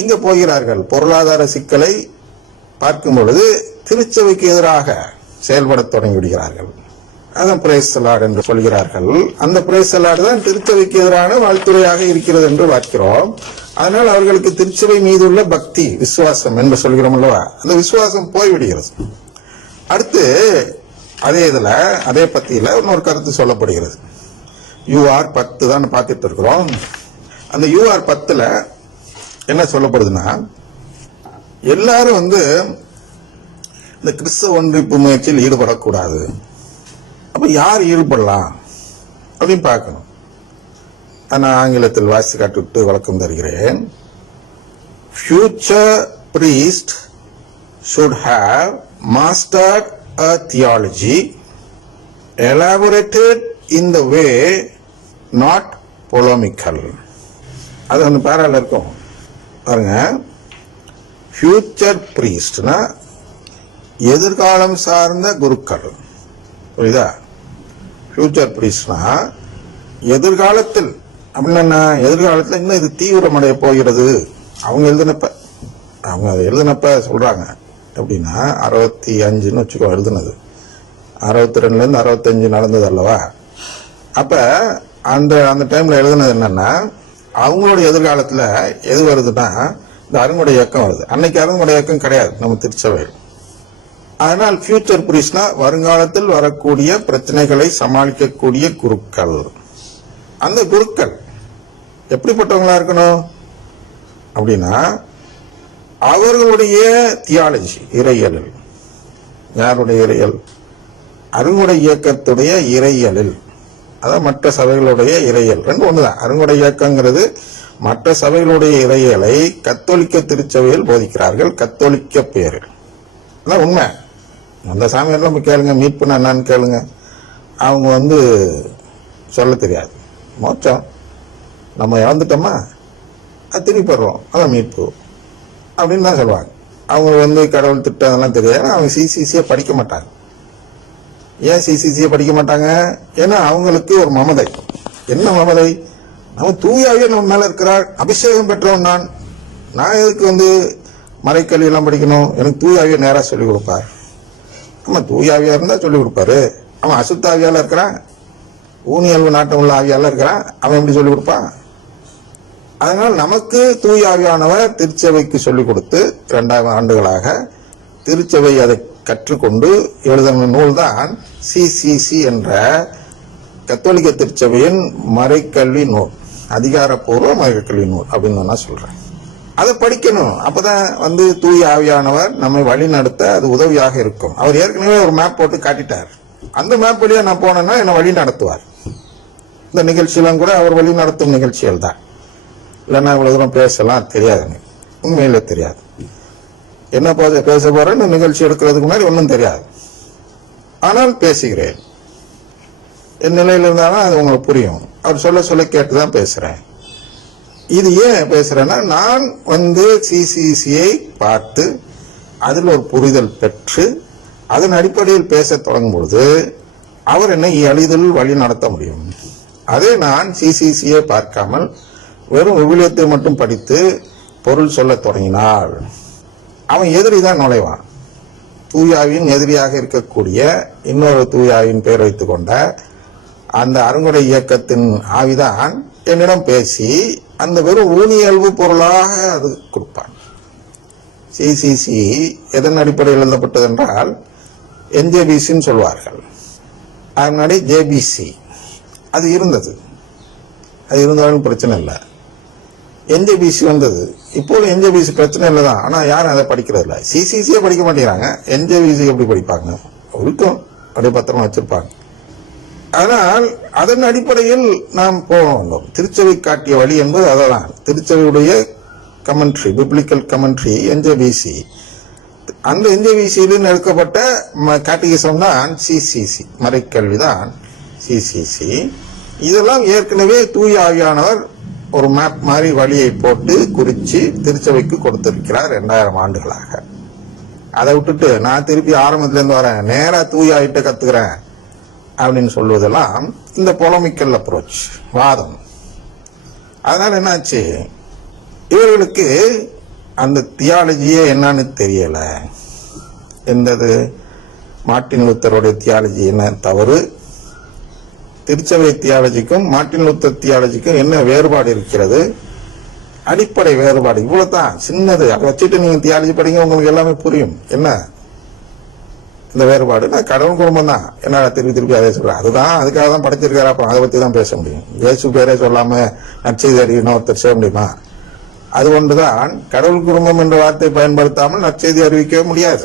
எங்க போகிறார்கள்? பொருளாதார சிக்கலை பார்க்கும் பொழுது திருச்சபைக்கு எதிராக செயல்பட தொடங்கி விடுகிறார்கள். அதான் பிரேஸ் தி லார்ட் என்று சொல்கிறார்கள். அந்த பிரேஸ் தி லார்ட் தான் திருச்சபைக்கு எதிரான வாழ்த்துறையாக இருக்கிறது என்று பார்க்கிறோம். அதனால் அவர்களுக்கு திருச்சபை மீது உள்ள பக்தி, விசுவாசம் என்று சொல்கிறோம் அல்லவா, அந்த விசுவாசம் போய்விடுகிறது. அடுத்து அதே பத்தியில இன்னொரு கருத்து சொல்லப்படுகிறது. UR 10 தான் பார்த்துட்டு இருக்கிறோம். அந்த UR 10ல என்ன சொல்லப்படுதுன்னா, எல்லாரும் இந்த கிறிஸ்தவ ஒன்றிப்பு முயற்சியில் ஈடுபடக்கூடாது. அப்ப யார் ஈடுபடலாம் அப்படின்னு பார்க்கணும். நான் ஆங்கிலத்தில் வாசி காட்டு விளக்கம் தருகிறேன். Future priest should have mastered a theology elaborated in the way not polemical. அது அந்த பேரால இருக்கும் பாருங்க. ஃபியூச்சர் பிரீஸ்ட்னா எதிர்காலம் சார்ந்த குருக்கள், புரியுதா? ஃபியூச்சர் பிரீஸ்ட்னா எதிர்காலத்தில் அப்படின்னா எதிர்காலத்தில் இன்னும் இது தீவிரமடைய போகிறது. அவங்க எழுதினப்ப சொல்றாங்க எப்படின்னா 65 வச்சுக்கோ, எழுதுனது 62 65 நடந்தது அல்லவா. அப்ப அந்த டைம்ல எழுதுனது என்னன்னா, அவங்களுடைய எதிர்காலத்துல எது வருதுன்னா இந்த அருங்குடை இயக்கம் வருது. அன்னைக்கு அருங்குடை இயக்கம் கிடையாது நம்ம திருச்சபையில். அதனால் ஃபியூச்சர் பிரீஸ்ட்னா வருங்காலத்தில் வரக்கூடிய பிரச்சனைகளை சமாளிக்கக்கூடிய குருக்கள். அந்த குருக்கள் எப்படிப்பட்டவங்களா இருக்கணும் அப்படின்னா, அவர்களுடைய தியாலஜி, இறையலில். யாருடைய இறையல்? அருங்குடை இயக்கத்துடைய இறையலில். அதான் மற்ற சபைகளுடைய இறையல் ரெண்டு ஒண்ணுதான். அருங்குடை இயக்கங்கிறது மற்ற சபைகளுடைய இறையலை கத்தோலிக்க திருச்சபையில் போதிக்கிறார்கள், கத்தோலிக்க பேரில். அதான் உண்மை. அந்த சாமியாரெல்லாம் கேளுங்க, மீட்புன்னா என்னன்னு கேளுங்க. அவங்க சொல்ல தெரியாது. மோட்சம் நம்ம இழந்துட்டோமா, அது திருப்பி போடுறோம், அதான் மீட்பு அப்படின்னு தான் சொல்லுவாங்க. அவங்க கடவுள் திட்டம் அதெல்லாம் தெரியாது. அவங்க சிசிசியை படிக்க மாட்டாங்க. ஏன் சிசிசியை படிக்க மாட்டாங்க? ஏன்னா அவங்களுக்கு ஒரு மமதை. என்ன மமதை? நம்ம தூயாவே நம்ம மேல இருக்கிறார், அபிஷேகம் பெற்றவன் நான் எதுக்கு மறைக்கல்வி எல்லாம் படிக்கணும்? எனக்கு தூயாவிய நேரா சொல்லிக் கொடுப்பார். நம்ம தூயாவியா இருந்தா சொல்லிக் கொடுப்பாரு. அவன் அசுத்தாவியால இருக்கிறான், ஊனியல்வு நாட்டம் உள்ள ஆவியால இருக்கிறான், அவன் எப்படி சொல்லிக் கொடுப்பான்? அதனால் நமக்கு தூயாவியானவர் திருச்சபைக்கு சொல்லிக் கொடுத்து 2000 ஆண்டுகளாக திருச்சபை அதை கற்றுக்கொண்டு எழுதின நூல் தான் சிசிசி என்ற கத்தோலிக்க திருச்சபையின் மறைக்கல்வி நூல், அதிகாரப்பூர்வ மறைக்கல்வி நூல் அப்படின்னு நான் சொல்றேன். அதை படிக்கணும். அப்பதான் தூய ஆவியானவர் நம்மை வழி நடத்த அது உதவியாக இருக்கும். அவர் ஏற்கனவே ஒரு மேப் போட்டு காட்டிட்டார். அந்த மேப் வழியா நான் போனேன்னா என்னை வழி நடத்துவார். இந்த நிகழ்ச்சியெல்லாம் கூட அவர் வழி நடத்தும் நிகழ்ச்சிகள் தான். இல்லைன்னா இவ்வளவு தூரம் பேசலாம் தெரியாது, உண்மையில தெரியாது. என்ன பேச போறேன்னு நிகழ்ச்சி எடுக்கிறதுக்கு முன்னாடி ஒன்றும் தெரியாது. ஆனால் பேசுகிறேன். என் நிலையில இருந்தாலும் அது உங்களுக்கு புரியும். அவர் சொல்ல கேட்டுதான் பேசுறேன். இது ஏன் பேசுறேன்னா, நான் சிசிசியை பார்த்து அதில் ஒரு புரிதல் பெற்று அதன் அடிப்படையில் பேச தொடங்கும் பொழுது அவர் என்னை எளிதில் வழி நடத்த முடியும். அதே நான் சிசிசியை பார்க்காமல் வெறும் விவிலியத்தை மட்டும் படித்து பொருள் சொல்ல தொடங்கினால் அவன் எதிரி தான் நுழைவான். தூயாவின் எதிரியாக இருக்கக்கூடிய இன்னொரு தூயாவின் பெயர் வைத்துக் கொண்ட அந்த அருங்குடை இயக்கத்தின் ஆவிதான் என்னிடம் பேசி அந்த வெறும் ஊனியல்பு பொருளாக அது கொடுப்பான். சிசிசி எதன் அடிப்படையில் எழுதப்பட்டது என்றால் என்ஜேபிசின்னு சொல்வார்கள். அதனாடி ஜேபிசி அது இருந்தது. அது இருந்தாலும் பிரச்சனை இல்லை. என்ஜேபிசி வந்தது. இப்போது என்ஜேபிசி பிரச்சனை இல்லை தான். ஆனா யாரும் அதை படிக்கிறது இல்லை. சிசிசியே படிக்க மாட்டேங்கிறாங்க. என்ஜேபிசி எப்படி படிப்பாங்க? இருக்கும், அப்படியே பத்திரமா வச்சிருப்பாங்க. அதனால் அதன் அடிப்படையில் நாம் போக வேண்டும். திருச்சபை காட்டிய வழி என்பது அதான். திருச்சபையுடைய கமெண்ட்ரி, பிப்ளிக்கல் கமெண்ட்ரி என்ஜேபிசி. அந்த என்ஜேபிசியில் எடுக்கப்பட்ட கேட்டகிசம் தான் சிசிசி, மறைக்கல்வி தான் சிசிசி. இதெல்லாம் ஏற்கனவே தூய ஆவியானவர் ஒரு மேப் மாதிரி வழியை போட்டு குறிச்சு திருச்சபைக்கு கொடுத்திருக்கிறார் 2000 ஆண்டுகளாக. அதை விட்டுட்டு நான் திருப்பி ஆரம்பத்துல இருந்து வரேன், நேரா தூய ஆகிட்ட கத்துக்கிறேன் அப்படின்னு சொல்வதெல்லாம் இந்த பொலமிக்கல் அப்ரோச், வாதம். அதனால என்னாச்சு, இவர்களுக்கு அந்த தியாலஜியே என்னன்னு தெரியல. என்னது மார்ட்டின் லூத்தருடைய தியாலஜி என்ன தவறு, திருச்சபை தியாலஜிக்கும் மார்ட்டின் லூத்தர் தியாலஜிக்கும் என்ன வேறுபாடு இருக்கிறது, அடிப்படை வேறுபாடு இவ்வளவுதான், சின்னது. அதை வச்சுட்டு நீங்க தியாலஜி படிங்க, உங்களுக்கு எல்லாமே புரியும். என்ன இந்த வேறுபாடு? கடவுள் குடும்பம் தான். என்ன திருப்பி அதே சொல்றேன், அதுதான் அதுக்காக தான் படைச்சிருக்காரு. அப்புறம் அதை பத்தி தான் பேச முடியும். இயேசு பேரே சொல்லாம நற்செய்தி அறிவிக்கணும் ஒருத்தர் செய்ய முடியுமா? அது ஒன்றுதான். கடவுள் குடும்பம் என்ற வார்த்தை பயன்படுத்தாமல் நற்செய்தி அறிவிக்கவே முடியாது.